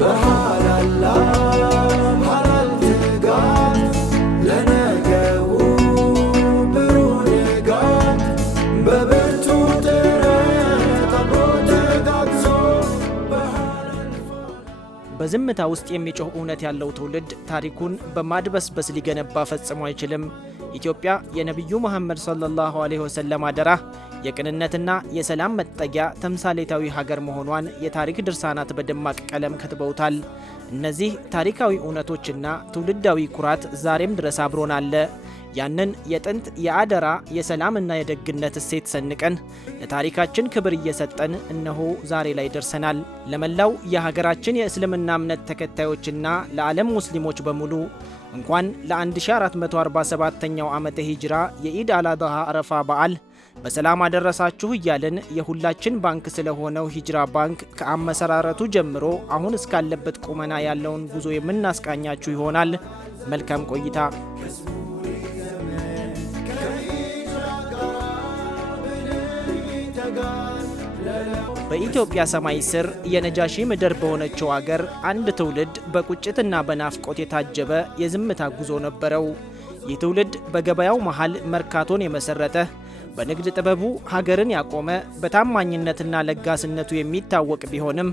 በሐላላ ሐላል ትጋት ለነገው ብሩህ ንጋት በብርቱ ጥረት አብሮ ተጋግዞ በሐላል በዝምታ ውስጥ የሚጮህ እውነት ያለው ትውልድ ታሪኩን በማድበስበስ ሊገነባ ፈጽሞ አይችልም። ኢትዮጵያ የነብዩ መሐመድ ሰለላሁ ዐለይሂ ወሰለም አደራ የቅንነትና የሰላም መጠጊያ ተምሳሌታዊ ሀገር መሆኗን የታሪክ ድርሳናት በደማቅ ቀለም ከትበውታል። እነዚህ ታሪካዊ እውነቶችና ትውልዳዊ ኩራት ዛሬም ድረስ አብሮን አለ። ያንን የጥንት የአደራ የሰላምና የደግነት እሴት ሰንቀን ለታሪካችን ክብር እየሰጠን እነሆ ዛሬ ላይ ደርሰናል። ለመላው የሀገራችን የእስልምና እምነት ተከታዮችና ለዓለም ሙስሊሞች በሙሉ እንኳን ለ1447ኛው ዓመተ ሂጅራ የኢድ አልአድሃ አረፋ በዓል በሰላም አደረሳችሁ እያልን የሁላችን ባንክ ስለሆነው ሂጅራ ባንክ ከአመሰራረቱ ጀምሮ አሁን እስካለበት ቁመና ያለውን ጉዞ የምናስቃኛችሁ ይሆናል። መልካም ቆይታ። በኢትዮጵያ ሰማይ ስር የነጃሺ ምድር በሆነችው አገር አንድ ትውልድ በቁጭትና በናፍቆት የታጀበ የዝምታ ጉዞ ነበረው። ይህ ትውልድ በገበያው መሃል መርካቶን የመሰረተ፣ በንግድ ጥበቡ ሀገርን ያቆመ፣ በታማኝነትና ለጋስነቱ የሚታወቅ ቢሆንም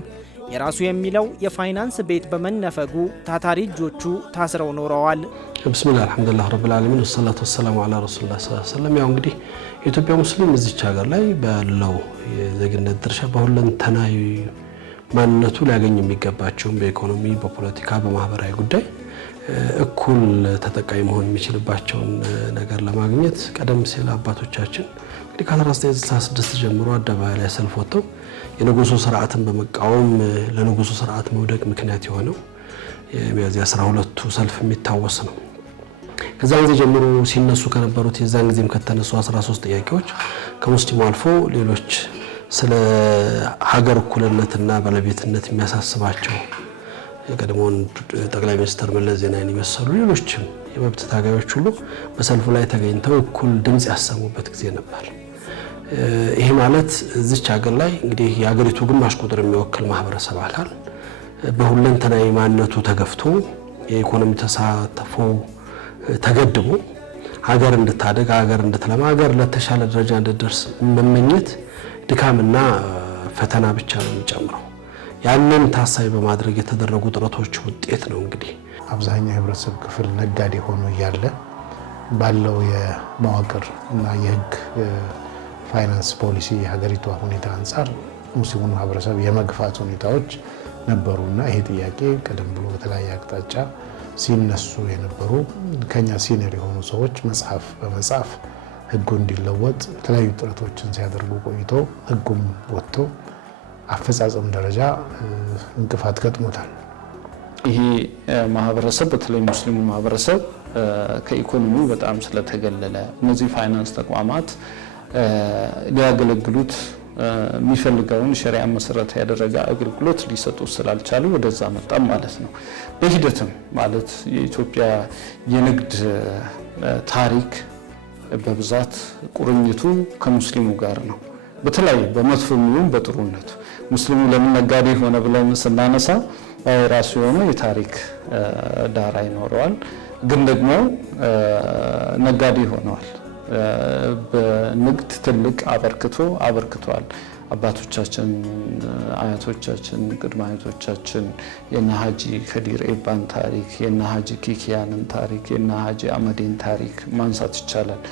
የራሱ የሚለው የፋይናንስ ቤት በመነፈጉ ታታሪ እጆቹ ታስረው ኖረዋል። ብስሚላህ አልሐምዱሊላህ ረብል ዓለሚን ወሰላቱ ወሰላሙ ዐላ ረሱሊላህ ሰለላሁ ዐለይሂ ወሰለም። ያው እንግዲህ የኢትዮጵያ ሙስሊም እዚች ሀገር ላይ ባለው የዜግነት ድርሻ በሁለንተናዊ ማንነቱ ሊያገኝ የሚገባቸውን በኢኮኖሚ፣ በፖለቲካ፣ በማህበራዊ ጉዳይ እኩል ተጠቃሚ መሆን የሚችልባቸውን ነገር ለማግኘት ቀደም ሲል አባቶቻችን እንግዲህ ከ1966 ጀምሮ አደባባይ ላይ ሰልፍ ወጥተው የንጉሱ ስርዓትን በመቃወም ለንጉሱ ስርዓት መውደቅ ምክንያት የሆነው የሚያዝያ 12ቱ ሰልፍ የሚታወስ ነው። ከዛ ጊዜ ጀምሮ ሲነሱ ከነበሩት የዛን ጊዜም ከተነሱ 13 ጥያቄዎች ከሙስሊሙ አልፎ ሌሎች ስለ ሀገር እኩልነትና ባለቤትነት የሚያሳስባቸው የቀድሞውን ጠቅላይ ሚኒስትር መለስ ዜናዊን የመሰሉ ሌሎችም የመብት ታጋዮች ሁሉ በሰልፉ ላይ ተገኝተው እኩል ድምጽ ያሰሙበት ጊዜ ነበር። ይሄ ማለት እዚች ሀገር ላይ እንግዲህ የሀገሪቱ ግማሽ ቁጥር የሚወክል ማህበረሰብ አካል በሁለንተናዊ ማንነቱ ተገፍቶ የኢኮኖሚ ተሳትፎ ተገድቦ ሀገር እንድታደግ፣ ሀገር እንድትለማ፣ ሀገር ለተሻለ ደረጃ እንድትደርስ መመኘት ድካምና ፈተና ብቻ ነው የሚጨምረው። ያንን ታሳቢ በማድረግ የተደረጉ ጥረቶች ውጤት ነው። እንግዲህ አብዛኛው የህብረተሰብ ክፍል ነጋዴ ሆኖ እያለ ባለው የመዋቅር እና የህግ ፋይናንስ ፖሊሲ የሀገሪቷ ሁኔታ አንጻር ሙስሊሙን ማህበረሰብ የመግፋት ሁኔታዎች ነበሩና ይሄ ጥያቄ ቀደም ብሎ በተለያየ አቅጣጫ ሲነሱ የነበሩ ከኛ ሲኒየር የሆኑ ሰዎች መጽሐፍ በመጻፍ ህጉ እንዲለወጥ የተለያዩ ጥረቶችን ሲያደርጉ ቆይቶ ህጉም ወጥቶ አፈጻጸም ደረጃ እንቅፋት ገጥሞታል። ይሄ ማህበረሰብ በተለይ ሙስሊሙ ማህበረሰብ ከኢኮኖሚው በጣም ስለተገለለ እነዚህ ፋይናንስ ተቋማት ሊያገለግሉት የሚፈልገውን ሸሪዓ መሰረት ያደረገ አገልግሎት ሊሰጡ ስላልቻሉ ወደዛ መጣም ማለት ነው። በሂደትም ማለት የኢትዮጵያ የንግድ ታሪክ በብዛት ቁርኝቱ ከሙስሊሙ ጋር ነው። በተለይ በመጥፎም በጥሩነቱ ሙስሊሙ ለምን ነጋዴ ሆነ ብለን ስናነሳ ራሱ የሆነ የታሪክ ዳራ ይኖረዋል። ግን ደግሞ ነጋዴ ሆነዋል። በንግድ ትልቅ አበርክቷል። አባቶቻችን፣ አያቶቻችን፣ ቅድመ አያቶቻችን የነ ሀጂ ከዲር ኤባን ታሪክ፣ የነ ሀጂ ኪኪያንን ታሪክ፣ የነ ሀጂ አመዴን ታሪክ ማንሳት ይቻላል።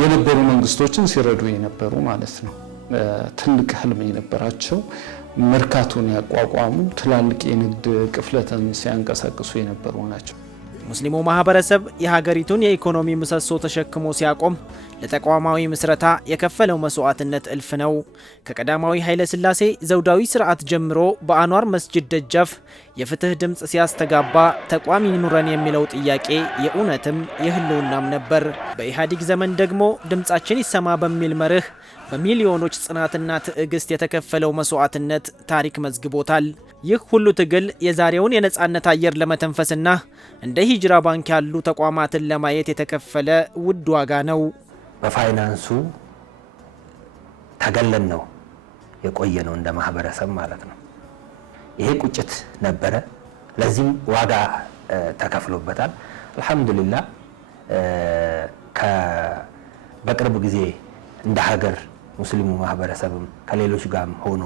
የነበሩ መንግስቶችን ሲረዱ የነበሩ ማለት ነው። ትልቅ ህልም የነበራቸው መርካቶን ያቋቋሙ ትላልቅ የንግድ ቅፍለትን ሲያንቀሳቅሱ የነበሩ ናቸው። ሙስሊሙ ማህበረሰብ የሀገሪቱን የኢኮኖሚ ምሰሶ ተሸክሞ ሲያቆም ለተቋማዊ ምስረታ የከፈለው መስዋዕትነት እልፍ ነው። ከቀዳማዊ ኃይለ ሥላሴ ዘውዳዊ ስርዓት ጀምሮ በአንዋር መስጂድ ደጃፍ የፍትህ ድምጽ ሲያስተጋባ ተቋም ይኑረን የሚለው ጥያቄ የእውነትም የህልውናም ነበር። በኢህአዴግ ዘመን ደግሞ ድምጻችን ይሰማ በሚል መርህ በሚሊዮኖች ጽናትና ትዕግስት የተከፈለው መስዋዕትነት ታሪክ መዝግቦታል። ይህ ሁሉ ትግል የዛሬውን የነጻነት አየር ለመተንፈስና እንደ ሂጅራ ባንክ ያሉ ተቋማትን ለማየት የተከፈለ ውድ ዋጋ ነው። በፋይናንሱ ተገለን ነው የቆየ ነው እንደ ማህበረሰብ ማለት ነው። ይሄ ቁጭት ነበረ። ለዚህም ዋጋ ተከፍሎበታል። አልহামዱሊላህ በቅርብ ጊዜ እንደ ሀገር ሙስሊሙ ማህበረሰብም ከሌሎች ጋርም ሆኖ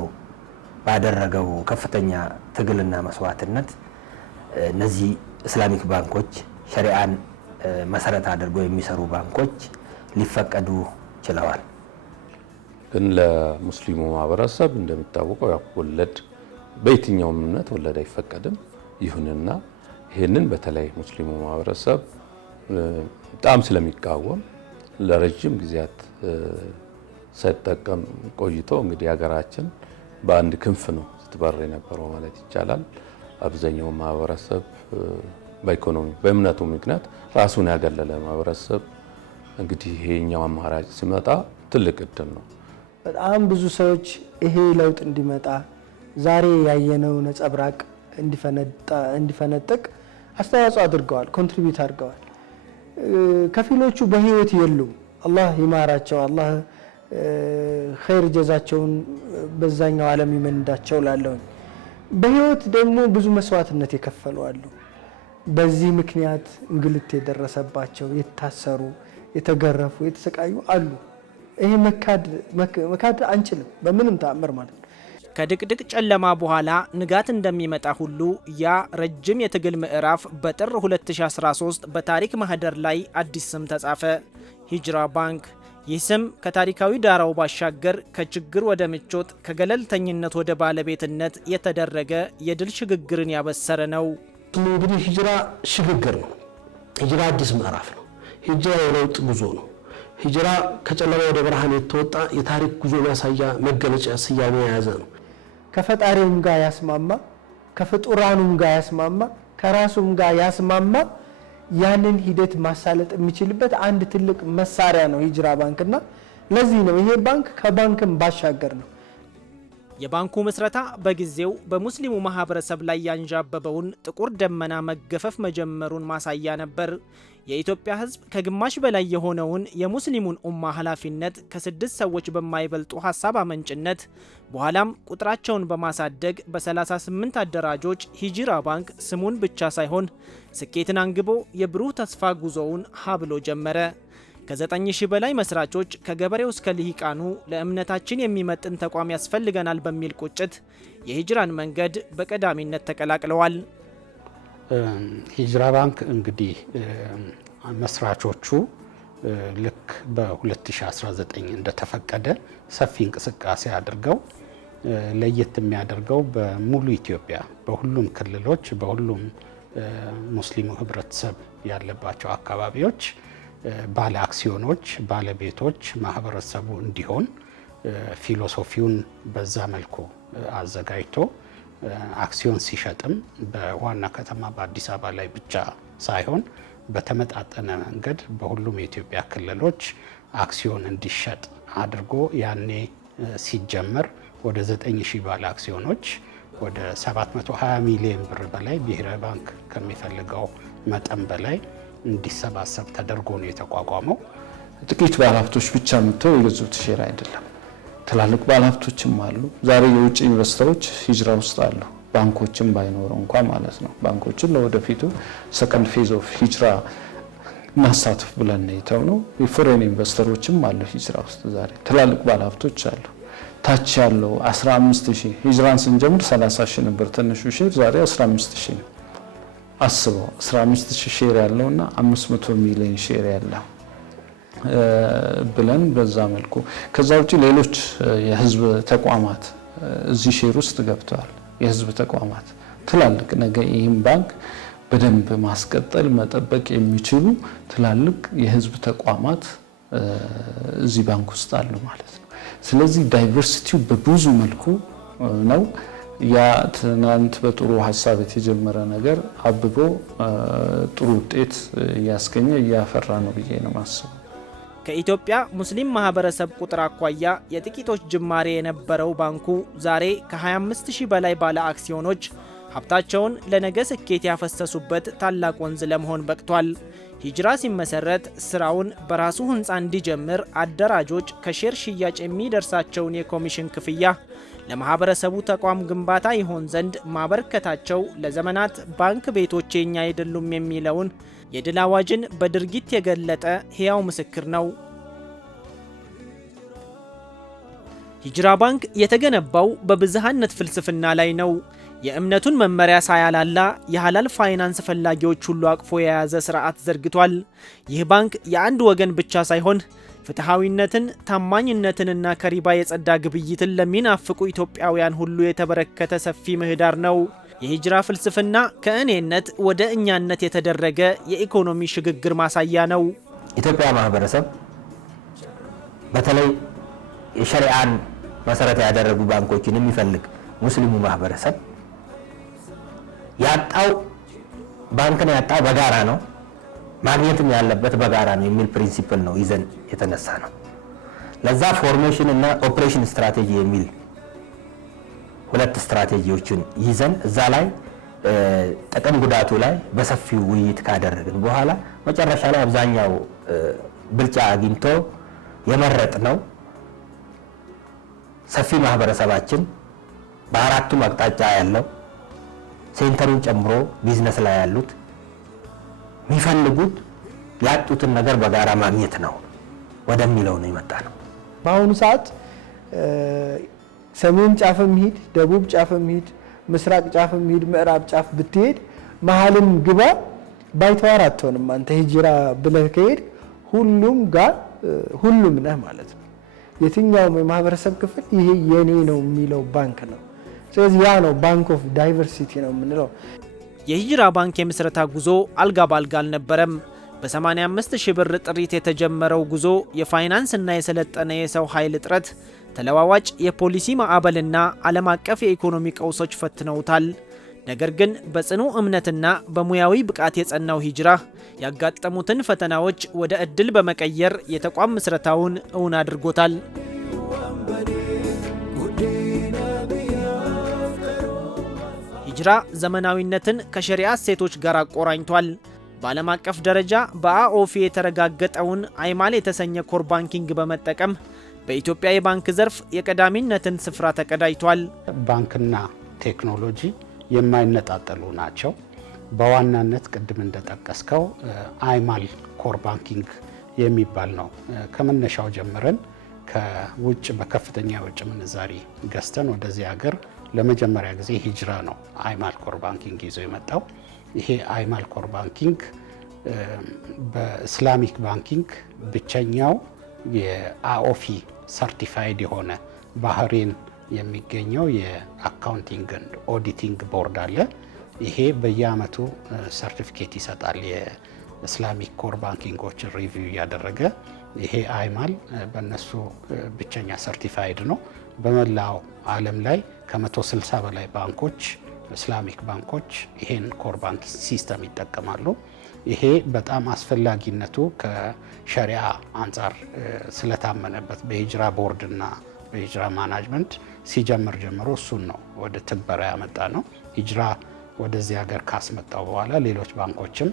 ባደረገው ከፍተኛ ትግልና መስዋዕትነት እነዚህ እስላሚክ ባንኮች ሸሪዓን መሰረት አድርገው የሚሰሩ ባንኮች ሊፈቀዱ ችለዋል። ግን ለሙስሊሙ ማህበረሰብ እንደሚታወቀው ያው ወለድ በየትኛውም እምነት ወለድ አይፈቀድም። ይሁንና ይህንን በተለይ ሙስሊሙ ማህበረሰብ በጣም ስለሚቃወም ለረጅም ጊዜያት ሳይጠቀም ቆይቶ እንግዲህ ሀገራችን በአንድ ክንፍ ነው ስትበር የነበረው ማለት ይቻላል። አብዛኛው ማህበረሰብ በኢኮኖሚ በእምነቱ ምክንያት ራሱን ያገለለ ማህበረሰብ እንግዲህ ይሄኛው አማራጭ ሲመጣ ትልቅ እድል ነው። በጣም ብዙ ሰዎች ይሄ ለውጥ እንዲመጣ ዛሬ ያየነው ነጸብራቅ እንዲፈነጥቅ አስተዋጽኦ አድርገዋል፣ ኮንትሪቢዩት አድርገዋል። ከፊሎቹ በህይወት የሉም፣ አላህ ይማራቸው፣ አላህ ኸይር ጀዛቸውን በዛኛው ዓለም ይመንዳቸው ላለው። በህይወት ደግሞ ብዙ መስዋዕትነት የከፈሉ አሉ። በዚህ ምክንያት እንግልት የደረሰባቸው የታሰሩ፣ የተገረፉ፣ የተሰቃዩ አሉ። ይሄ መካድ አንችልም በምንም ተአምር ማለት ነው። ከድቅድቅ ጨለማ በኋላ ንጋት እንደሚመጣ ሁሉ ያ ረጅም የትግል ምዕራፍ በጥር 2013 በታሪክ ማህደር ላይ አዲስ ስም ተጻፈ፣ ሂጅራ ባንክ። ይህ ስም ከታሪካዊ ዳራው ባሻገር ከችግር ወደ ምቾት፣ ከገለልተኝነት ወደ ባለቤትነት የተደረገ የድል ሽግግርን ያበሰረ ነው። እንግዲህ ሂጅራ ሽግግር ነው። ሂጅራ አዲስ ምዕራፍ ነው። ሂጅራ የለውጥ ጉዞ ነው። ሂጅራ ከጨለማ ወደ ብርሃን የተወጣ የታሪክ ጉዞ ማሳያ መገለጫ ስያሜ የያዘ ነው። ከፈጣሪውም ጋር ያስማማ፣ ከፍጡራኑም ጋር ያስማማ፣ ከራሱም ጋር ያስማማ ያንን ሂደት ማሳለጥ የሚችልበት አንድ ትልቅ መሳሪያ ነው ሂጅራ ባንክና ለዚህ ነው ይሄ ባንክ ከባንክም ባሻገር ነው። የባንኩ ምስረታ በጊዜው በሙስሊሙ ማህበረሰብ ላይ ያንዣበበውን ጥቁር ደመና መገፈፍ መጀመሩን ማሳያ ነበር። የኢትዮጵያ ሕዝብ ከግማሽ በላይ የሆነውን የሙስሊሙን ኡማ ኃላፊነት ከ6 ሰዎች በማይበልጡ ሀሳብ አመንጭነት በኋላም ቁጥራቸውን በማሳደግ በ38 አደራጆች ሂጅራ ባንክ ስሙን ብቻ ሳይሆን ስኬትን አንግቦ የብሩህ ተስፋ ጉዞውን ሀብሎ ጀመረ። ከ9000 በላይ መስራቾች ከገበሬው እስከ ልሂቃኑ ለእምነታችን የሚመጥን ተቋም ያስፈልገናል በሚል ቁጭት የሂጅራን መንገድ በቀዳሚነት ተቀላቅለዋል። ሂጅራ ባንክ እንግዲህ መስራቾቹ ልክ በ2019 እንደተፈቀደ ሰፊ እንቅስቃሴ አድርገው ለየት የሚያደርገው በሙሉ ኢትዮጵያ በሁሉም ክልሎች በሁሉም ሙስሊሙ ህብረተሰብ ያለባቸው አካባቢዎች ባለ አክሲዮኖች ባለቤቶች ማህበረሰቡ እንዲሆን ፊሎሶፊውን በዛ መልኩ አዘጋጅቶ አክሲዮን ሲሸጥም በዋና ከተማ በአዲስ አበባ ላይ ብቻ ሳይሆን በተመጣጠነ መንገድ በሁሉም የኢትዮጵያ ክልሎች አክሲዮን እንዲሸጥ አድርጎ ያኔ ሲጀመር ወደ 9000 ባለ አክሲዮኖች ወደ 720 ሚሊዮን ብር በላይ ብሔራዊ ባንክ ከሚፈልገው መጠን በላይ እንዲሰባሰብ ተደርጎ ነው የተቋቋመው። ጥቂት ባለሀብቶች ብቻ መጥተው የገዙት ሼር አይደለም። ትላልቅ ባለሀብቶችም አሉ። ዛሬ የውጭ ኢንቨስተሮች ሂጅራ ውስጥ አሉ። ባንኮችም ባይኖረው እንኳን ማለት ነው። ባንኮችን ለወደፊቱ ሰከንድ ፌዝ ኦፍ ሂጅራ ማሳተፍ ብለን ነው። የፎሬን ኢንቨስተሮችም አሉ ሂጅራ ውስጥ ዛሬ ትላልቅ ባለሀብቶች አሉ። ታች ያለው 15000 ሂጅራን ስንጀምር 30000 ነበር ትንሹ ሼር፣ ዛሬ 15000 ነው። አስበው 15000 ሼር ያለውና 500 ሚሊዮን ሼር ያለው ብለን በዛ መልኩ ከዛ ውጪ ሌሎች የህዝብ ተቋማት እዚህ ሼር ውስጥ ገብተዋል። የህዝብ ተቋማት ትላልቅ ነገር ይህም ባንክ በደንብ ማስቀጠል መጠበቅ የሚችሉ ትላልቅ የህዝብ ተቋማት እዚህ ባንክ ውስጥ አሉ ማለት ነው። ስለዚህ ዳይቨርሲቲው በብዙ መልኩ ነው። ያ ትናንት በጥሩ ሀሳብ የተጀመረ ነገር አብቦ ጥሩ ውጤት እያስገኘ እያፈራ ነው ብዬ ነው ማስበው። ከኢትዮጵያ ሙስሊም ማህበረሰብ ቁጥር አኳያ የጥቂቶች ጅማሬ የነበረው ባንኩ ዛሬ ከ25000 በላይ ባለ አክሲዮኖች ሀብታቸውን ለነገ ስኬት ያፈሰሱበት ታላቅ ወንዝ ለመሆን በቅቷል። ሂጅራ ሲመሰረት ስራውን በራሱ ህንፃ እንዲጀምር አደራጆች ከሼር ሽያጭ የሚደርሳቸውን የኮሚሽን ክፍያ ለማህበረሰቡ ተቋም ግንባታ ይሆን ዘንድ ማበርከታቸው ለዘመናት ባንክ ቤቶች የኛ አይደሉም የሚለውን የድል አዋጅን በድርጊት የገለጠ ሕያው ምስክር ነው። ሂጅራ ባንክ የተገነባው በብዝሃነት ፍልስፍና ላይ ነው። የእምነቱን መመሪያ ሳያላላ የሐላል ፋይናንስ ፈላጊዎች ሁሉ አቅፎ የያዘ ስርዓት ዘርግቷል። ይህ ባንክ የአንድ ወገን ብቻ ሳይሆን ፍትሃዊነትን፣ ታማኝነትንና ከሪባ የጸዳ ግብይትን ለሚናፍቁ ኢትዮጵያውያን ሁሉ የተበረከተ ሰፊ ምህዳር ነው። የሂጅራ ፍልስፍና ከእኔነት ወደ እኛነት የተደረገ የኢኮኖሚ ሽግግር ማሳያ ነው። ኢትዮጵያ ማህበረሰብ በተለይ የሸሪዓን መሰረት ያደረጉ ባንኮችን የሚፈልግ ሙስሊሙ ማህበረሰብ ያጣው ባንክን ያጣው በጋራ ነው፣ ማግኘትም ያለበት በጋራ ነው የሚል ፕሪንሲፕል ነው ይዘን የተነሳ ነው። ለዛ ፎርሜሽን እና ኦፕሬሽን ስትራቴጂ የሚል ሁለት ስትራቴጂዎችን ይዘን እዛ ላይ ጥቅም ጉዳቱ ላይ በሰፊው ውይይት ካደረግን በኋላ መጨረሻ ላይ አብዛኛው ብልጫ አግኝቶ የመረጥ ነው ሰፊ ማህበረሰባችን በአራቱም አቅጣጫ ያለው ሴንተሩን ጨምሮ ቢዝነስ ላይ ያሉት የሚፈልጉት ያጡትን ነገር በጋራ ማግኘት ነው ወደሚለው ነው የመጣ ነው። በአሁኑ ሰዓት ሰሜን ጫፍም ሂድ፣ ደቡብ ጫፍም ሂድ፣ ምስራቅ ጫፍም ሂድ፣ ምዕራብ ጫፍ ብትሄድ መሀልም ግባ ባይተዋር አትሆንም። አንተ ሂጅራ ብለህ ከሄድ ሁሉም ጋር ሁሉም ነህ ማለት ነው። የትኛውም የማህበረሰብ ክፍል ይሄ የኔ ነው የሚለው ባንክ ነው። ስለዚህ ያ ነው ባንክ ኦፍ ዳይቨርሲቲ ነው የምንለው። የሂጅራ ባንክ የምስረታ ጉዞ አልጋ ባልጋ አልነበረም። በ85 ሺህ ብር ጥሪት የተጀመረው ጉዞ የፋይናንስና የሰለጠነ የሰው ኃይል እጥረት፣ ተለዋዋጭ የፖሊሲ ማዕበልና ዓለም አቀፍ የኢኮኖሚ ቀውሶች ፈትነውታል። ነገር ግን በጽኑ እምነትና በሙያዊ ብቃት የጸናው ሂጅራ ያጋጠሙትን ፈተናዎች ወደ እድል በመቀየር የተቋም ምስረታውን እውን አድርጎታል። ሂጅራ ዘመናዊነትን ከሸሪዓ እሴቶች ጋር አቆራኝቷል። በዓለም አቀፍ ደረጃ በአኦፊ የተረጋገጠውን አይማል የተሰኘ ኮር ባንኪንግ በመጠቀም በኢትዮጵያ የባንክ ዘርፍ የቀዳሚነትን ስፍራ ተቀዳጅቷል። ባንክና ቴክኖሎጂ የማይነጣጠሉ ናቸው። በዋናነት ቅድም እንደጠቀስከው አይማል ኮር ባንኪንግ የሚባል ነው። ከመነሻው ጀምረን ከውጭ በከፍተኛ የውጭ ምንዛሪ ገዝተን ወደዚህ ሀገር ለመጀመሪያ ጊዜ ሂጅራ ነው አይማል ኮር ባንኪንግ ይዞ የመጣው። ይሄ አይማል ኮር ባንኪንግ በኢስላሚክ ባንኪንግ ብቸኛው የአኦፊ ሰርቲፋይድ የሆነ ባህሬን የሚገኘው የአካውንቲንግ ኤንድ ኦዲቲንግ ቦርድ አለ። ይሄ በየአመቱ ሰርቲፊኬት ይሰጣል። የኢስላሚክ ኮር ባንኪንጎችን ሪቪው እያደረገ ይሄ አይማል በእነሱ ብቸኛ ሰርቲፋይድ ነው። በመላው ዓለም ላይ ከ160 በላይ ባንኮች ኢስላሚክ ባንኮች ይሄን ኮር ባንክ ሲስተም ይጠቀማሉ። ይሄ በጣም አስፈላጊነቱ ከሸሪዓ አንጻር ስለታመነበት በሂጅራ ቦርድና በሂጅራ ማናጅመንት ሲጀምር ጀምሮ እሱን ነው ወደ ትግበራ ያመጣ ነው። ሂጅራ ወደዚህ ሀገር ካስመጣው በኋላ ሌሎች ባንኮችም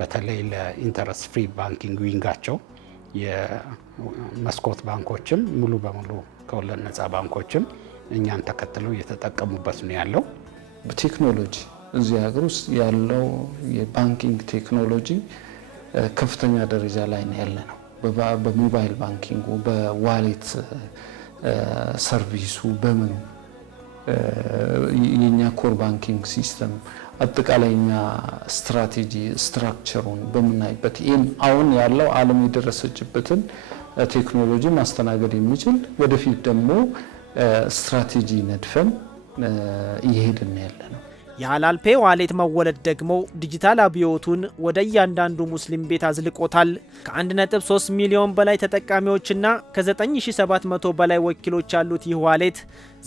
በተለይ ለኢንተረስት ፍሪ ባንኪንግ ዊንጋቸው የመስኮት ባንኮችም ሙሉ በሙሉ ከወለድ ነፃ ባንኮችም እኛን ተከትለው እየተጠቀሙበት ነው ያለው። በቴክኖሎጂ እዚህ ሀገር ውስጥ ያለው የባንኪንግ ቴክኖሎጂ ከፍተኛ ደረጃ ላይ ነው ያለ ነው። በሞባይል ባንኪንጉ፣ በዋሌት ሰርቪሱ፣ በምን የኛ ኮር ባንኪንግ ሲስተም አጠቃላይ እኛ ስትራቴጂ ስትራክቸሩን በምናይበት ይህም አሁን ያለው ዓለም የደረሰችበትን ቴክኖሎጂ ማስተናገድ የሚችል ወደፊት ደግሞ ስትራቴጂ ነድፈን እየሄድን ያለ ነው። የሐላል ፔ ዋሌት መወለድ ደግሞ ዲጂታል አብዮቱን ወደ እያንዳንዱ ሙስሊም ቤት አዝልቆታል። ከ1.3 ሚሊዮን በላይ ተጠቃሚዎችና ከ9700 በላይ ወኪሎች ያሉት ይህ ዋሌት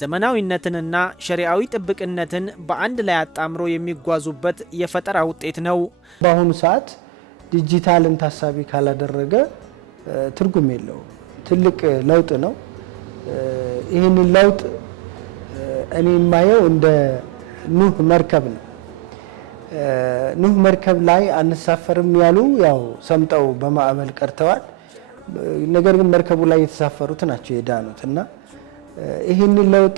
ዘመናዊነትንና ሸሪዓዊ ጥብቅነትን በአንድ ላይ አጣምሮ የሚጓዙበት የፈጠራ ውጤት ነው። በአሁኑ ሰዓት ዲጂታልን ታሳቢ ካላደረገ ትርጉም የለውም። ትልቅ ለውጥ ነው። ይህንን ለውጥ እኔ የማየው እንደ ኑህ መርከብ ነው። ኑህ መርከብ ላይ አንሳፈርም ያሉ ያው ሰምጠው በማዕበል ቀርተዋል። ነገር ግን መርከቡ ላይ የተሳፈሩት ናቸው የዳኑት እና ይህንን ለውጥ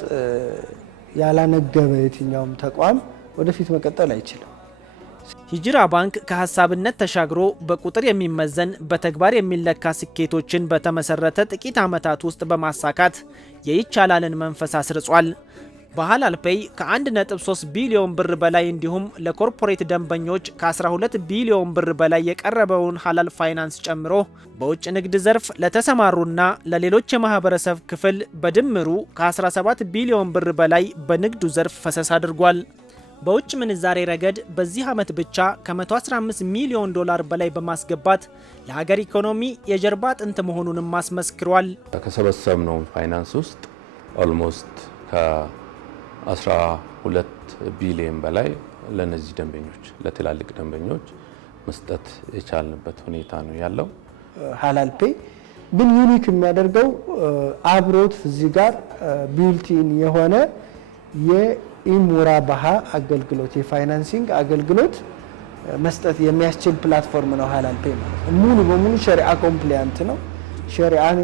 ያላነገበ የትኛውም ተቋም ወደፊት መቀጠል አይችልም። ሂጅራ ባንክ ከሀሳብነት ተሻግሮ በቁጥር የሚመዘን በተግባር የሚለካ ስኬቶችን በተመሰረተ ጥቂት ዓመታት ውስጥ በማሳካት የይቻላልን መንፈስ አስርጿል። በሐላል ፔይ ከ1.3 ቢሊዮን ብር በላይ እንዲሁም ለኮርፖሬት ደንበኞች ከ12 ቢሊዮን ብር በላይ የቀረበውን ሐላል ፋይናንስ ጨምሮ በውጭ ንግድ ዘርፍ ለተሰማሩና ለሌሎች የማህበረሰብ ክፍል በድምሩ ከ17 ቢሊዮን ብር በላይ በንግዱ ዘርፍ ፈሰስ አድርጓል። በውጭ ምንዛሬ ረገድ በዚህ ዓመት ብቻ ከ115 ሚሊዮን ዶላር በላይ በማስገባት ለሀገር ኢኮኖሚ የጀርባ አጥንት መሆኑንም አስመስክሯል። ከሰበሰብነው ፋይናንስ ውስጥ ኦልሞስት ከ12 ቢሊዮን በላይ ለነዚህ ደንበኞች ለትላልቅ ደንበኞች መስጠት የቻልንበት ሁኔታ ነው ያለው። ሐላል ፔይ ግን ዩኒክ የሚያደርገው አብሮት እዚህ ጋር ቢልቲን የሆነ የኢሙራባሃ አገልግሎት የፋይናንሲንግ አገልግሎት መስጠት የሚያስችል ፕላትፎርም ነው ሐላል ፔይ ማለት ነው። ሙሉ በሙሉ ሸሪዓ ኮምፕሊያንት ነው። ሸሪዓን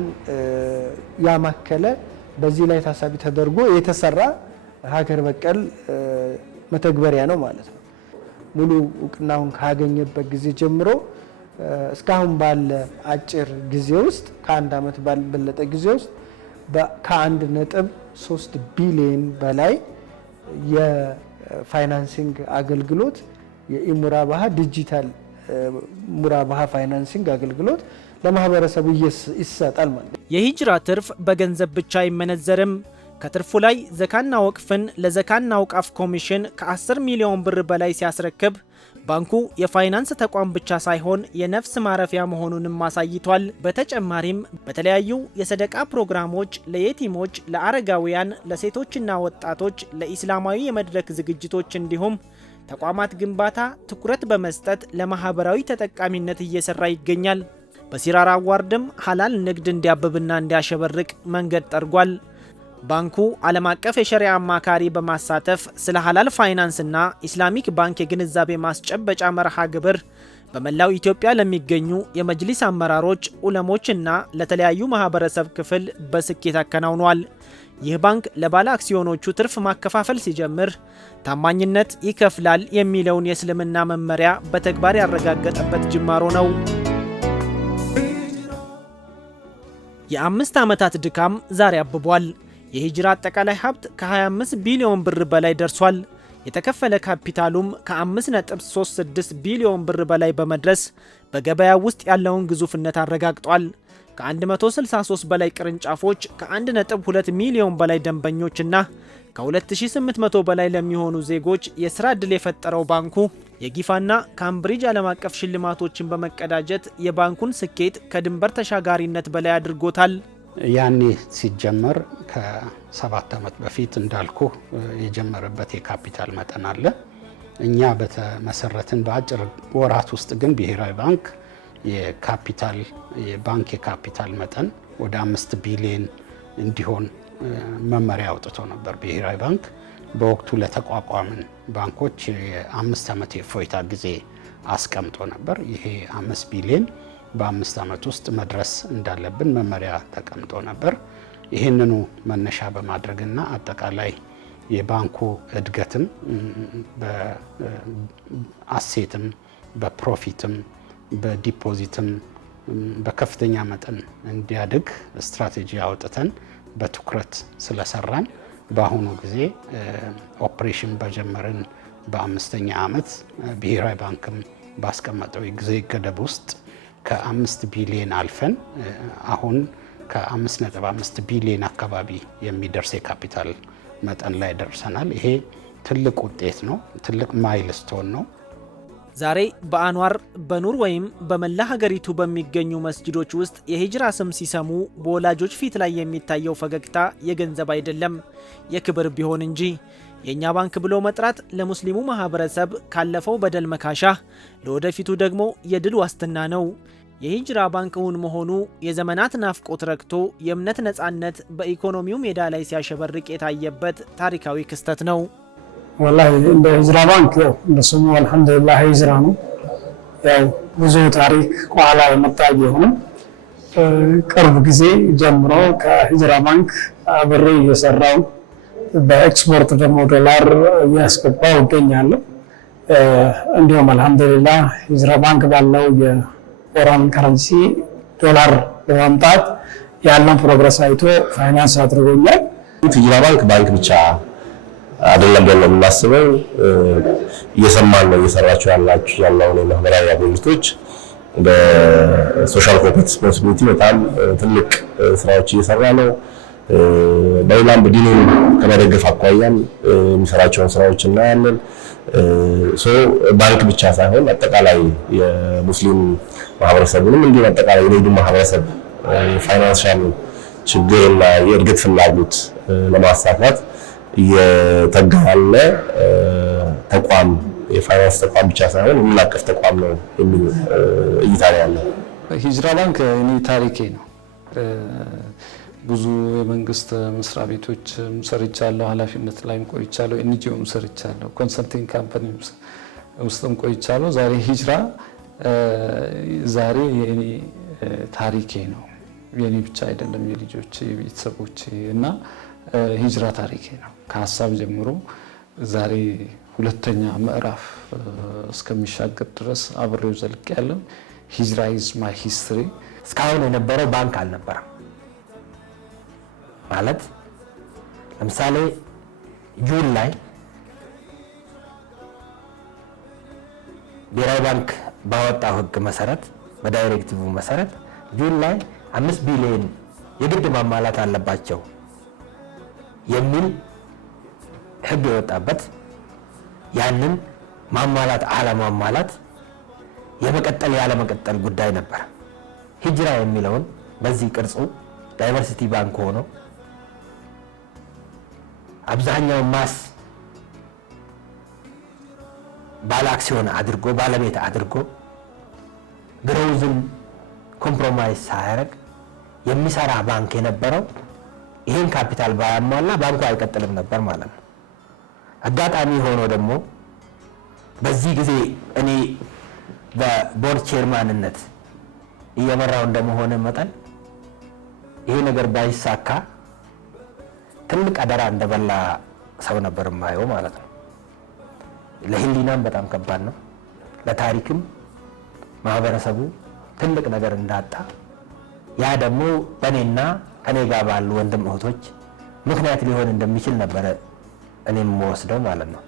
ያማከለ በዚህ ላይ ታሳቢ ተደርጎ የተሰራ ሀገር በቀል መተግበሪያ ነው ማለት ነው። ሙሉ እውቅናውን ካገኘበት ጊዜ ጀምሮ እስካሁን ባለ አጭር ጊዜ ውስጥ ከአንድ ዓመት ባልበለጠ ጊዜ ውስጥ ከ1.3 ቢሊዮን በላይ የፋይናንሲንግ አገልግሎት የኢሙራባሃ ዲጂታል ሙራባሃ ፋይናንሲንግ አገልግሎት ለማህበረሰቡ ይሰጣል ማለት ነው። የሂጅራ ትርፍ በገንዘብ ብቻ አይመነዘርም። ከትርፉ ላይ ዘካና ወቅፍን ለዘካና አውቃፍ ኮሚሽን ከ10 ሚሊዮን ብር በላይ ሲያስረክብ ባንኩ የፋይናንስ ተቋም ብቻ ሳይሆን የነፍስ ማረፊያ መሆኑንም አሳይቷል። በተጨማሪም በተለያዩ የሰደቃ ፕሮግራሞች ለየቲሞች፣ ለአረጋውያን፣ ለሴቶችና ወጣቶች፣ ለኢስላማዊ የመድረክ ዝግጅቶች እንዲሁም ተቋማት ግንባታ ትኩረት በመስጠት ለማህበራዊ ተጠቃሚነት እየሰራ ይገኛል። በሲራራ አዋርድም ሐላል ንግድ እንዲያብብና እንዲያሸበርቅ መንገድ ጠርጓል። ባንኩ ዓለም አቀፍ የሸሪዓ አማካሪ በማሳተፍ ስለ ሐላል ፋይናንስና ኢስላሚክ ባንክ የግንዛቤ ማስጨበጫ መርሃ ግብር በመላው ኢትዮጵያ ለሚገኙ የመጅሊስ አመራሮች፣ ዑለሞችና ለተለያዩ ማህበረሰብ ክፍል በስኬት አከናውኗል። ይህ ባንክ ለባለ አክሲዮኖቹ ትርፍ ማከፋፈል ሲጀምር ታማኝነት ይከፍላል የሚለውን የእስልምና መመሪያ በተግባር ያረጋገጠበት ጅማሮ ነው። የ5 ዓመታት ድካም ዛሬ አብቧል። የሂጅራ አጠቃላይ ሀብት ከ25 ቢሊዮን ብር በላይ ደርሷል። የተከፈለ ካፒታሉም ከ5.36 ቢሊዮን ብር በላይ በመድረስ በገበያ ውስጥ ያለውን ግዙፍነት አረጋግጧል። ከ163 በላይ ቅርንጫፎች፣ ከ1.2 ሚሊዮን በላይ ደንበኞችና ከ2800 በላይ ለሚሆኑ ዜጎች የሥራ ዕድል የፈጠረው ባንኩ የጊፋና ካምብሪጅ ዓለም አቀፍ ሽልማቶችን በመቀዳጀት የባንኩን ስኬት ከድንበር ተሻጋሪነት በላይ አድርጎታል። ያኔ ሲጀመር ከ7 ዓመት በፊት እንዳልኩ የጀመረበት የካፒታል መጠን አለ። እኛ በተመሰረትን በአጭር ወራት ውስጥ ግን ብሔራዊ ባንክ የባንክ የካፒታል መጠን ወደ 5 ቢሊዮን እንዲሆን መመሪያ አውጥቶ ነበር። ብሔራዊ ባንክ በወቅቱ ለተቋቋምን ባንኮች የ5 ዓመት የእፎይታ ጊዜ አስቀምጦ ነበር። ይሄ 5 ቢሊዮን በ5 ዓመት ውስጥ መድረስ እንዳለብን መመሪያ ተቀምጦ ነበር። ይህንኑ መነሻ በማድረግና አጠቃላይ የባንኩ እድገትም በአሴትም በፕሮፊትም በዲፖዚትም በከፍተኛ መጠን እንዲያድግ ስትራቴጂ አውጥተን በትኩረት ስለሰራን በአሁኑ ጊዜ ኦፕሬሽን በጀመርን በ5ኛ ዓመት ብሔራዊ ባንክም ባስቀመጠው የጊዜ ገደብ ውስጥ ከ5 ቢሊዮን አልፈን አሁን ከ5.5 ቢሊዮን አካባቢ የሚደርስ የካፒታል መጠን ላይ ደርሰናል። ይሄ ትልቅ ውጤት ነው፣ ትልቅ ማይልስቶን ነው። ዛሬ በአንዋር በኑር ወይም በመላ ሀገሪቱ በሚገኙ መስጂዶች ውስጥ የሂጅራ ስም ሲሰሙ በወላጆች ፊት ላይ የሚታየው ፈገግታ የገንዘብ አይደለም፣ የክብር ቢሆን እንጂ። የእኛ ባንክ ብሎ መጥራት ለሙስሊሙ ማህበረሰብ ካለፈው በደል መካሻ፣ ለወደፊቱ ደግሞ የድል ዋስትና ነው። የሂጅራ ባንክ እውን መሆኑ የዘመናት ናፍቆት ረክቶ የእምነት ነጻነት በኢኮኖሚው ሜዳ ላይ ሲያሸበርቅ የታየበት ታሪካዊ ክስተት ነው። ወላሂ እንደ ሂጅራ ባንክ ያው እንደስሙ አልሐምዱሊላህ ሂጅራ ነው። ያው ብዙ ታሪክ ከኋላ የመጣ ቢሆንም ቅርብ ጊዜ ጀምሮ ከሂጅራ ባንክ አብሬ እየሰራው በኤክስፖርት ደግሞ ዶላር እያስገባው እገኛለሁ። እንዲሁም አልሐምዱሊላህ ሂጅራ ባንክ ባለው የፎረን ከረንሲ ዶላር በማምጣት ያለን ፕሮግረስ አይቶ ፋይናንስ አድርጎኛል። ሂጅራ ባንክ ብቻ አይደለም ብለን የምናስበው እየሰማን ነው እየሰራችሁ ያለውን የማህበራዊ አገልግሎቶች በሶሻል ኮርፖሬት ሪስፖንሲቢሊቲ በጣም ትልቅ ስራዎች እየሰራ ነው። በሌላም በዲኑን ከመደገፍ አኳያም የሚሰራቸውን ስራዎች እናያለን። ባንክ ብቻ ሳይሆን አጠቃላይ የሙስሊም ማህበረሰቡንም እንዲሁም አጠቃላይ የንግዱ ማህበረሰብ የፋይናንሻል ችግርና የእድገት ፍላጎት ለማሳካት እየተጋ ያለ ተቋም የፋይናንስ ተቋም ብቻ ሳይሆን ሁሉ አቀፍ ተቋም ነው የሚል እይታ ነው ያለው። ሂጅራ ባንክ እኔ ታሪኬ ነው። ብዙ የመንግስት መስሪያ ቤቶች ሰርቻለሁ፣ ኃላፊነት ላይም ቆይቻለሁ፣ ኤንጂኦም ሰርቻለሁ፣ ኮንሰልቲንግ ካምፓኒ ውስጥም ቆይቻለሁ። ዛሬ ሂጅራ ዛሬ የኔ ታሪኬ ነው። የኔ ብቻ አይደለም፣ የልጆቼ የቤተሰቦቼ እና ሂጅራ ታሪኬ ነው። ከሀሳብ ጀምሮ ዛሬ ሁለተኛ ምዕራፍ እስከሚሻገር ድረስ አብሬው ዘልቅ ያለው ሂጅራ ኢዝ ማይ ሂስትሪ። እስካሁን የነበረው ባንክ አልነበረም ማለት ለምሳሌ ጁን ላይ ብሔራዊ ባንክ ባወጣው ህግ መሰረት በዳይሬክቲቭ መሰረት ጁን ላይ 5 ቢሊዮን የግድ ማሟላት አለባቸው የሚል ህግ የወጣበት ያንን ማሟላት አለማሟላት የመቀጠል ያለመቀጠል ጉዳይ ነበር። ሂጅራ የሚለውን በዚህ ቅርጹ ዳይቨርሲቲ ባንክ ሆኖ አብዛኛው ማስ ባለ አክሲዮን አድርጎ ባለቤት አድርጎ ግሮውዝን ኮምፕሮማይዝ ሳያደርግ የሚሰራ ባንክ የነበረው ይሄን ካፒታል ባያሟላ ባንኩ አይቀጥልም ነበር ማለት ነው። አጋጣሚ ሆኖ ደግሞ በዚህ ጊዜ እኔ በቦርድ ቼርማንነት እየመራው እንደመሆነ መጠን ይሄ ነገር ባይሳካ ትልቅ አደራ እንደበላ ሰው ነበር የማየው ማለት ነው። ለህሊናም በጣም ከባድ ነው። ለታሪክም ማህበረሰቡ ትልቅ ነገር እንዳጣ ያ ደግሞ በእኔና ከኔ ጋር ባሉ ወንድም እህቶች ምክንያት ሊሆን እንደሚችል ነበር እኔም ወስደው ማለት ነው።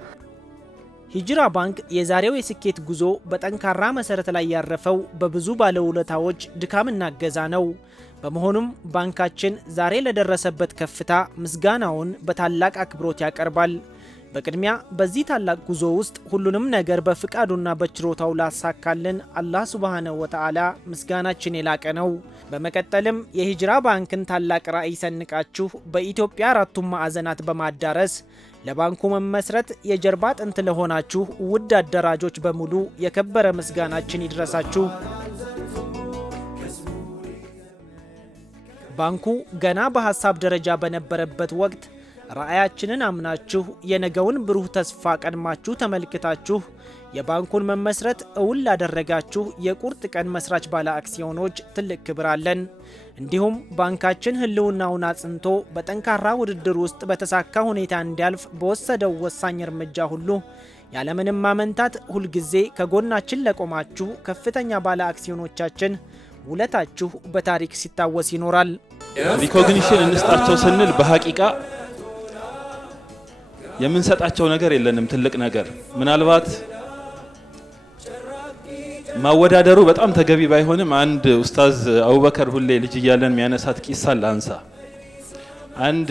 ሂጅራ ባንክ የዛሬው የስኬት ጉዞ በጠንካራ መሰረት ላይ ያረፈው በብዙ ባለውለታዎች ድካምና እገዛ ነው። በመሆኑም ባንካችን ዛሬ ለደረሰበት ከፍታ ምስጋናውን በታላቅ አክብሮት ያቀርባል። በቅድሚያ በዚህ ታላቅ ጉዞ ውስጥ ሁሉንም ነገር በፍቃዱና በችሮታው ላሳካልን አላህ ሱብሃነሁ ወተዓላ ምስጋናችን የላቀ ነው። በመቀጠልም የሂጅራ ባንክን ታላቅ ራዕይ ሰንቃችሁ በኢትዮጵያ አራቱም ማዕዘናት በማዳረስ ለባንኩ መመስረት የጀርባ አጥንት ለሆናችሁ ውድ አደራጆች በሙሉ የከበረ ምስጋናችን ይድረሳችሁ። ባንኩ ገና በሐሳብ ደረጃ በነበረበት ወቅት ራዕያችንን አምናችሁ የነገውን ብሩህ ተስፋ ቀድማችሁ ተመልክታችሁ የባንኩን መመስረት እውን ላደረጋችሁ የቁርጥ ቀን መስራች ባለ አክሲዮኖች ትልቅ ክብር አለን። እንዲሁም ባንካችን ህልውናውን አጽንቶ በጠንካራ ውድድር ውስጥ በተሳካ ሁኔታ እንዲያልፍ በወሰደው ወሳኝ እርምጃ ሁሉ ያለምንም ማመንታት ሁልጊዜ ከጎናችን ለቆማችሁ ከፍተኛ ባለ አክሲዮኖቻችን ውለታችሁ በታሪክ ሲታወስ ይኖራል። ሪኮግኒሽን እንስጣቸው ስንል በሐቂቃ የምንሰጣቸው ነገር የለንም። ትልቅ ነገር ምናልባት ማወዳደሩ በጣም ተገቢ ባይሆንም አንድ ኡስታዝ አቡበከር ሁሌ ልጅ እያለን የሚያነሳት ቂሳ ላንሳ። አንድ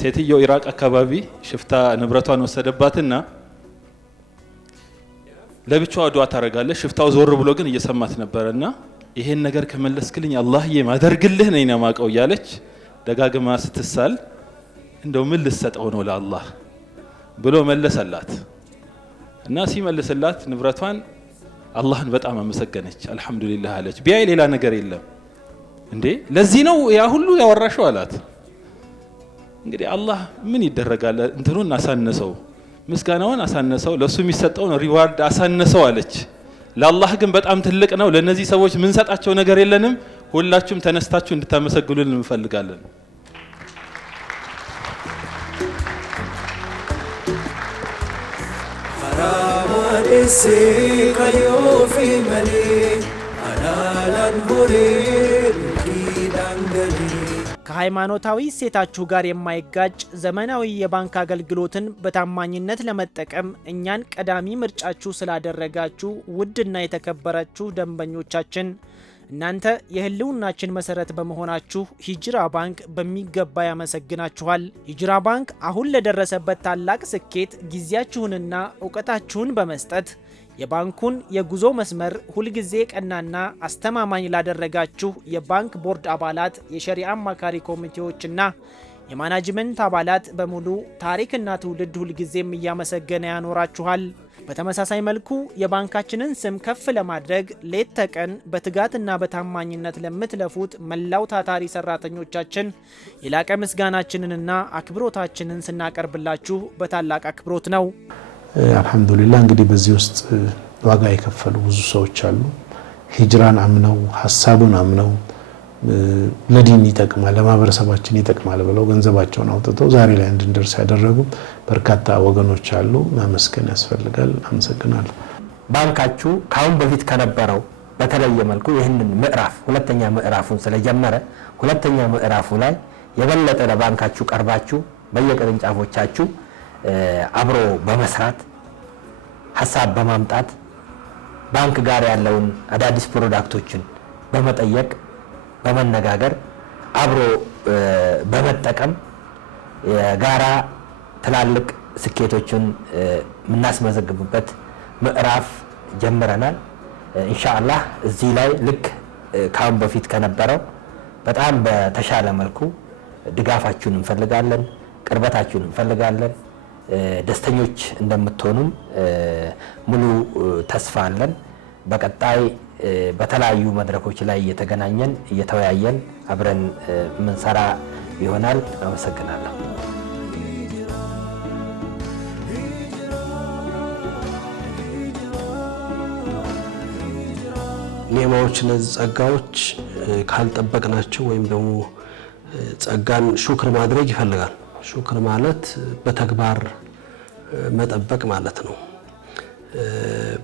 ሴትዮ ኢራቅ አካባቢ ሽፍታ ንብረቷን ወሰደባትና ለብቻዋ ዱዓ ታረጋለች። ሽፍታው ዞር ብሎ ግን እየሰማት ነበርና ይሄን ነገር ከመለስክልኝ አላህዬ ማደርግልህ ነኝ ነው ማቀው እያለች ደጋግማ ስትሳል እንደው ምን ልሰጠው ነው ለአላህ ብሎ መለሰላት እና ሲመልስላት ንብረቷን አላህን በጣም አመሰገነች። አልহামዱሊላህ አለች። ቢያይ ሌላ ነገር የለም። እንዴ ለዚህ ነው ያ ሁሉ ያወራሽው አላት። እንግዲህ አላህ ምን ይደረጋል እንትኑን አሳነሰው ምስጋናውን አሳነሰው፣ ለሱ የሚሰጠውን ሪዋርድ አሳነሰው አለች። ለአላህ ግን በጣም ትልቅ ነው። ለነዚህ ሰዎች ምን ሰጣቸው ነገር የለንም። ሁላችሁም ተነስታችሁ እንድታመሰግኑልን እንፈልጋለን። ከሃይማኖታዊ እሴታችሁ ጋር የማይጋጭ ዘመናዊ የባንክ አገልግሎትን በታማኝነት ለመጠቀም እኛን ቀዳሚ ምርጫችሁ ስላደረጋችሁ ውድና የተከበራችሁ ደንበኞቻችን እናንተ የህልውናችን መሰረት በመሆናችሁ ሂጅራ ባንክ በሚገባ ያመሰግናችኋል። ሂጅራ ባንክ አሁን ለደረሰበት ታላቅ ስኬት ጊዜያችሁንና ዕውቀታችሁን በመስጠት የባንኩን የጉዞ መስመር ሁልጊዜ ቀናና አስተማማኝ ላደረጋችሁ የባንክ ቦርድ አባላት፣ የሸሪዓ አማካሪ ኮሚቴዎችና የማናጅመንት አባላት በሙሉ ታሪክና ትውልድ ሁልጊዜም እያመሰገነ ያኖራችኋል። በተመሳሳይ መልኩ የባንካችንን ስም ከፍ ለማድረግ ሌት ተቀን በትጋትና በታማኝነት ለምትለፉት መላው ታታሪ ሰራተኞቻችን የላቀ ምስጋናችንንና አክብሮታችንን ስናቀርብላችሁ በታላቅ አክብሮት ነው። አልহামዱሊላህ እንግዲህ በዚህ ውስጥ ዋጋ የከፈሉ ብዙ ሰዎች አሉ። ሂጅራን አምነው ሐሳቡን አምነው ለዲን ይጠቅማል ለማህበረሰባችን ይጠቅማል ብለው ገንዘባቸውን አውጥተው ዛሬ ላይ እንድንደርስ ያደረጉ በርካታ ወገኖች አሉ። ማመስገን ያስፈልጋል። አመሰግናለሁ። ባንካችሁ ካሁን በፊት ከነበረው በተለየ መልኩ ይህንን ምዕራፍ ሁለተኛ ምዕራፉን ስለጀመረ ሁለተኛ ምዕራፉ ላይ የበለጠ ለባንካችሁ ቀርባችሁ በየቅርንጫፎቻችሁ አብሮ በመስራት ሐሳብ በማምጣት ባንክ ጋር ያለውን አዳዲስ ፕሮዳክቶችን በመጠየቅ በመነጋገር አብሮ በመጠቀም የጋራ ትላልቅ ስኬቶችን ምናስመዘግብበት ምዕራፍ ጀምረናል። ኢንሻአላህ እዚህ ላይ ልክ ካሁን በፊት ከነበረው በጣም በተሻለ መልኩ ድጋፋችሁን እንፈልጋለን፣ ቅርበታችሁን እንፈልጋለን። ደስተኞች እንደምትሆኑም ሙሉ ተስፋ አለን። በቀጣይ በተለያዩ መድረኮች ላይ እየተገናኘን እየተወያየን አብረን ምንሰራ ይሆናል። አመሰግናለሁ። ኒዕማዎች እነዚህ ጸጋዎች ካልጠበቅናቸው ወይም ደግሞ ጸጋን ሹክር ማድረግ ይፈልጋል። ሹክር ማለት በተግባር መጠበቅ ማለት ነው።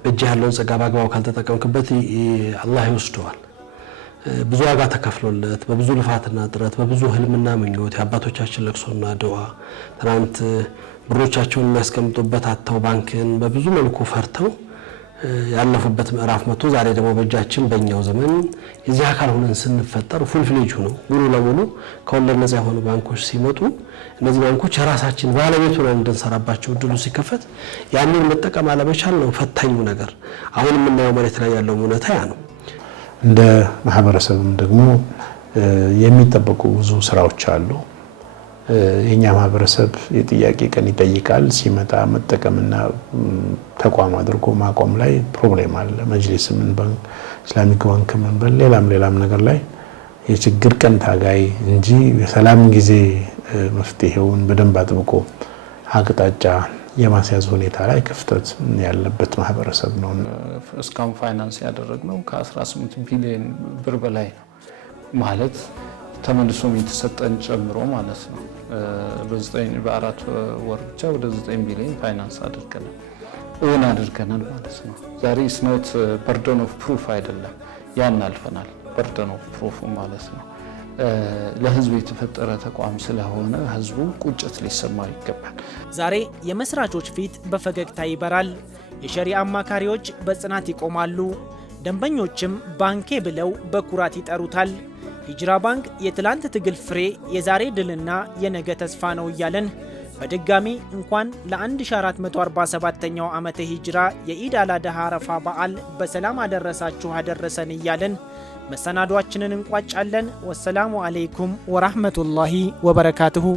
በእጅ ያለውን ጸጋ በአግባቡ ካልተጠቀምክበት አላህ ይወስደዋል። ብዙ ዋጋ ተከፍሎለት በብዙ ልፋትና ጥረት በብዙ ህልምና ምኞት የአባቶቻችን ለቅሶና ድዋ ትናንት ብሮቻቸውን የሚያስቀምጡበት አጥተው ባንክን በብዙ መልኩ ፈርተው ያለፉበት ምዕራፍ መጥቶ ዛሬ ደግሞ በእጃችን በእኛው ዘመን የዚህ አካል ሆነን ስንፈጠር ፉልፍሌጅ ነው ሙሉ ለሙሉ ከወለድ ነፃ የሆኑ ባንኮች ሲመጡ እነዚህ ባንኮች የራሳችን ባለቤት ሆነን እንድንሰራባቸው እድሉ ሲከፈት ያንን መጠቀም አለመቻል ነው ፈታኙ ነገር። አሁን የምናየው መሬት ላይ ያለው እውነታ ያ ነው። እንደ ማህበረሰብም ደግሞ የሚጠበቁ ብዙ ስራዎች አሉ። የኛ ማህበረሰብ የጥያቄ ቀን ይጠይቃል። ሲመጣ መጠቀምና ተቋም አድርጎ ማቆም ላይ ፕሮብሌም አለ። መጅሊስ ምን ባንክ ኢስላሚክ ባንክ ምን ሌላም ነገር ላይ የችግር ቀን ታጋይ እንጂ የሰላም ጊዜ መፍትሄውን በደንብ አጥብቆ አቅጣጫ የማስያዝ ሁኔታ ላይ ክፍተት ያለበት ማህበረሰብ ነው። እስካሁን ፋይናንስ ያደረግነው ከ18 ቢሊዮን ብር በላይ ነው ማለት ተመልሶም የተሰጠን ጨምሮ ማለት ነው። በ4 ወር ብቻ ወደ 9 ቢሊዮን ፋይናንስ አድርገናል ማለት ነው። ዛሬ ስኖት በርደን ኦፍ ፕሩፍ አይደለም፣ ያን አልፈናል። በርደን ኦፍ ፕሩፍ ማለት ነው ለህዝብ የተፈጠረ ተቋም ስለሆነ ህዝቡ ቁጭት ሊሰማው ይገባል። ዛሬ የመስራቾች ፊት በፈገግታ ይበራል። የሸሪዓ አማካሪዎች በጽናት ይቆማሉ። ደንበኞችም ባንኬ ብለው በኩራት ይጠሩታል። ሂጅራ ባንክ የትላንት ትግል ፍሬ የዛሬ ድልና የነገ ተስፋ ነው እያለን በድጋሚ እንኳን ለ1447ኛው ዓመተ ሂጅራ የኢድ አልአድሃ አረፋ በዓል በሰላም አደረሳችሁ አደረሰን እያለን መሰናዷችንን እንቋጫለን። ወሰላሙ አለይኩም ወራህመቱላሂ ወበረካቱሁ።